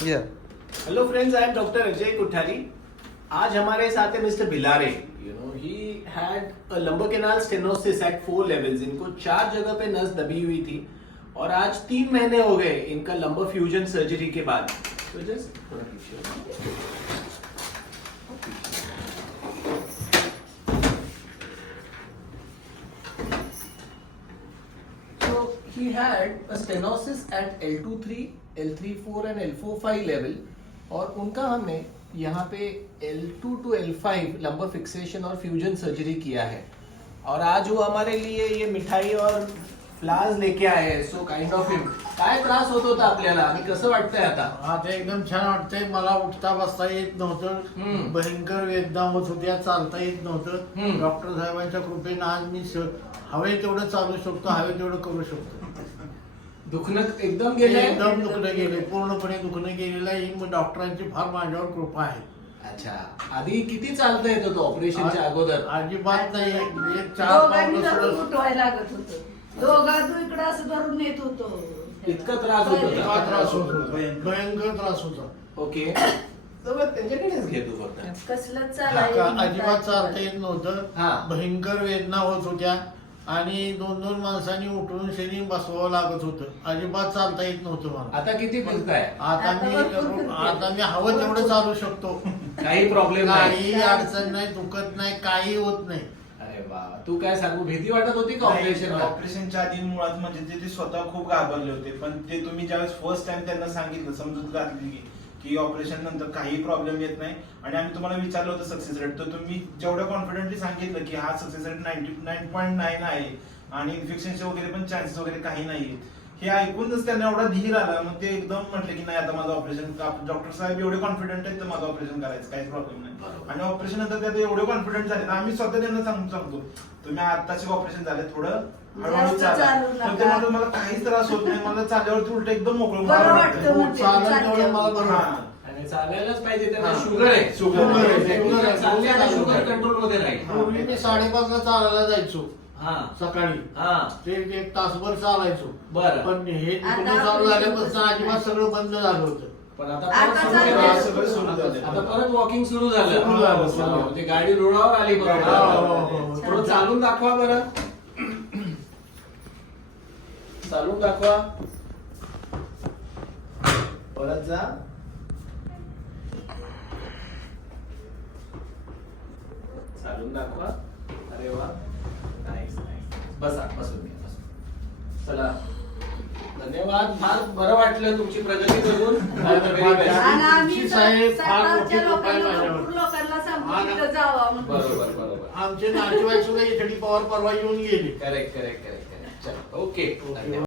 Yeah. Hello friends, I am doctor Ajay Kuthari. आज हमारे साथ है mister Bilare. He had a लंबर कैनाल स्टेनोसिस एट 4 लेवल्स। इनको 4 जगह पे नस दबी हुई थी और आज 3 महीने हो गए इनका लंबर फ्यूजन सर्जरी के बाद। तो जस्ट थोड़ा पीछे। He had a stenosis at L23, L34 and L45 level और उनका हमने यहाँ पे L2 to L5 लंबर फिक्सेशन और फ्यूजन सर्जरी किया है। और आज वो हमारे लिए ये मिठाई और फ्लावर्स लेके आए हैं। सो काइंड ऑफ हिम काय त्रास होत होता आपल्याला आणि कसं वाटतंय आता? आता एकदम छान वाटतंय. मला उठता बसता येत नव्हतं. भयंकर वेदना होत होत्या, चालता येत नव्हतं. डॉक्टर साहेबांच्या कृपेने आज मी हवे तेवढं चालू शकतो, हवे तेवढं करू शकतो. दुखणं एकदम गेलंय? एकदम दुखणं गेले, पूर्णपणे दुखणं गेलेलं आहे. ही डॉक्टरांची फार माझ्यावर कृपा आहे. अच्छा, आधी किती चालता येत होतं ऑपरेशनच्या अगोदर? अजिबात नाही. एक 4 दोघांनी पावलं धरून सुद्धा उठवायला लागत होतं. दोघांतून इकडं असं धरून नेत होतो. इतका त्रास होत इतका होता? त्रास होत होता, भयंकर त्रास होता. ओके, तर मग त्यांच्याकडेच घे तू फक्त. कसलंच अजिबात चालता येत नव्हतं. हा. भयंकर वेदना होत होत्या आणि 2-2 माणसांनी उठवून शरीर बसवावं लागत होतं. अजिबात चालता येत नव्हतं मला. आता किती फिरताय? आता मी हवं तेवढं चालू शकतो. काही प्रॉब्लेम नाही? काही अडचण नाही, दुखत नाही, काही होत नाही. अरे बाबा, तू काय सांगू, भीती वाटत होती का ऑपरेशन? ऑपरेशनच्या आधी मुळात म्हणजे ते स्वतः खूप घाबरले होते. पण ते तुम्ही ज्यावेळेस फर्स्ट टाइम त्यांना सांगितलं, समजूत घातली की ऑपरेशन नंतर काही प्रॉब्लेम येत नाही आणि आम्ही तुम्हाला विचारलं होतं सक्सेस रेट, तर तुम्ही जेवढ्या कॉन्फिडेंटली सांगितलं की हा सक्सेस रेट 99.9 आहे आणि इन्फेक्शनचे वगैरे पण चान्सेस वगैरे काही नाही, हे ऐकूनच त्यांना एवढा धीर आला. मग ते एकदम म्हटले की नाही, आता माझं ऑपरेशन, डॉक्टर साहेब एवढे कॉन्फिडंट आहेत तर माझं ऑपरेशन करायचं, काहीच प्रॉब्लेम नाही. आणि ऑपरेशन नंतर ते एवढे कॉन्फिडंट झाले, आम्ही स्वतः त्यांना सांगतो तुम्ही आताचे ऑपरेशन झाले, थोडं हळूहळू चाला. पण ते म्हणतो मला काहीच त्रास होत नाही, मला चालल्यावरती उलट एकदम मोकळं बरं वाटतं. हो, चालत तेवढं मला बरं वाटतं. आणि चालायलाच पाहिजे, त्यांना हा. शुगर आहे. शुगर आहे. चालल्याने शुगर कंट्रोल मध्ये राहील. पूर्वी मी 5:30 ला चालायला जायचो हा सकाळी. हा, ते 1 तासभर चालायचो. बरं. पण हे आता दुखणं चालू झाल्यापासून अजिबात सगळं बंद झालं होतं. पण आता आता परत सुरू चालेल. केलं. सगळं सुरू झालं. आता परत वॉकिंग सुरू झालं. सुरू झालं, सुरू झालं. म्हणजे गाडी रुळावर आली हो, बरोबर. हो. थोडं चालून दाखवा बरं. चालून दाखवा, परत जा. चालून दाखवा. अरे वा, नाईस नाईस. बसा, बसून घ्या, बसून. चला, धन्यवाद. फार बरं वाटलं तुमची प्रगती करून. All the very best. आणि आम्ही तुमची साहेब फार मोठी सरकारच्या कृपा आहे लोकांना, माझ्यावर. भरपूर लोकांना सांगून तिथं जावं म्हणून. बरोबर बरोबर. आमचे नातेवाईक सुद्धा इथे पवार परवा येऊन गेले. Correct correct correct correct. चला, ओके, धन्यवाद.